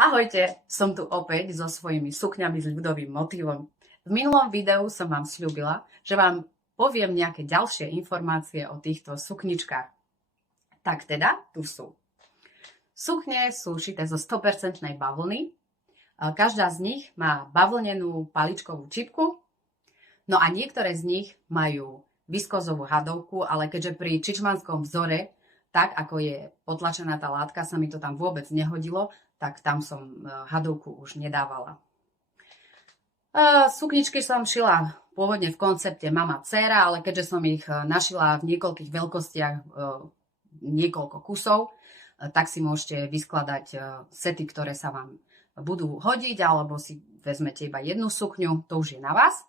Ahojte, som tu opäť so svojimi sukňami s ľudovým motívom. V minulom videu som vám sľúbila, že vám poviem nejaké ďalšie informácie o týchto sukničkách. Tak teda, tu sú. Sukne sú šité zo 100% bavlny. Každá z nich má bavlnenú paličkovú čipku. No a niektoré z nich majú viskozovú hadovku, ale keďže pri čičmanskom vzore, tak ako je potlačená tá látka, sa mi to tam vôbec nehodilo, tak tam som hadovku už nedávala. Sukničky som šila pôvodne v koncepte mama-dcéra, ale keďže som ich našila v niekoľkých veľkostiach, niekoľko kusov, tak si môžete vyskladať sety, ktoré sa vám budú hodiť, alebo si vezmete iba jednu sukňu, to už je na vás.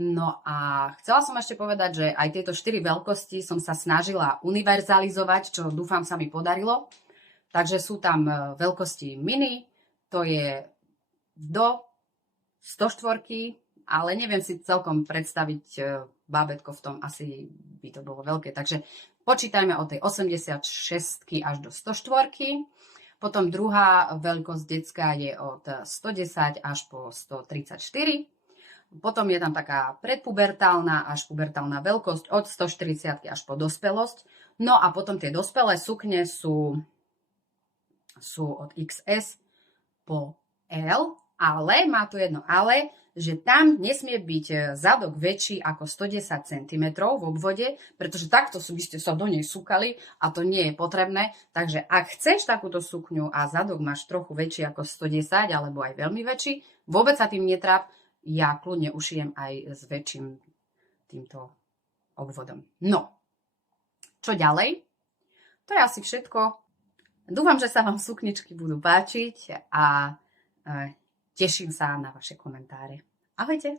No a chcela som ešte povedať, že aj tieto 4 veľkosti som sa snažila univerzalizovať, čo dúfam sa mi podarilo. Takže sú tam veľkosti mini, to je do 104, ale neviem si celkom predstaviť bábätko v tom, asi by to bolo veľké. Takže počítajme od tej 86 až do 104. Potom druhá veľkosť detská je od 110 až po 134. Potom je tam taká predpubertálna až pubertálna veľkosť od 140 až po dospelosť. No a potom tie dospelé sukne sú od XS po L, ale, má tu jedno ale, že tam nesmie byť zadok väčší ako 110 cm v obvode, pretože takto by ste sa do nej súkali a to nie je potrebné. Takže ak chceš takúto sukňu a zadok máš trochu väčší ako 110 alebo aj veľmi väčší, vôbec sa tým netráp, ja kľudne ušijem aj s väčším týmto obvodom. No, čo ďalej? To je asi všetko. Dúfam, že sa vám sukničky budú páčiť a teším sa na vaše komentáre. Ahojte!